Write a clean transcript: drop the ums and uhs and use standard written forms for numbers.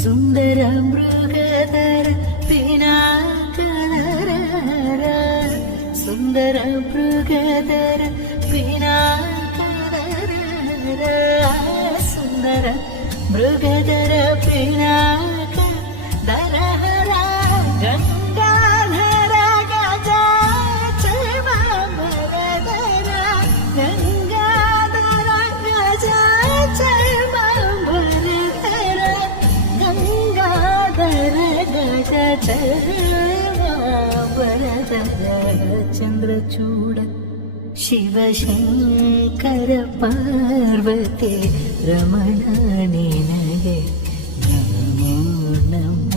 ಸುಂದರ ಮೃಗಧರ ಪಿನಾಕರ ಸುಂದರ ಮೃಗಧರ ಪಿನಾಕರ ಸುಂದರ ಮೃಗಧರ ಪಿನಾಕ ದರಹರ ಗಂಗಾಧರ ಗಜ ಚರ್ಮಾಂಬರಧರ ಗಂಗಾಧರ ಗಜ ಚರ್ಮಾಂಬರಧರ ಗಂಗಾಧರ ಗಜ ಚರ್ಮಾಂಬರಧರ ಚಂದ್ರಚೂಡ ಶಿವಶಂಕರ ಪಾರ್ವತಿ ರಮಣ ನಿನಗೆ ನಮೋ ನಮಃ.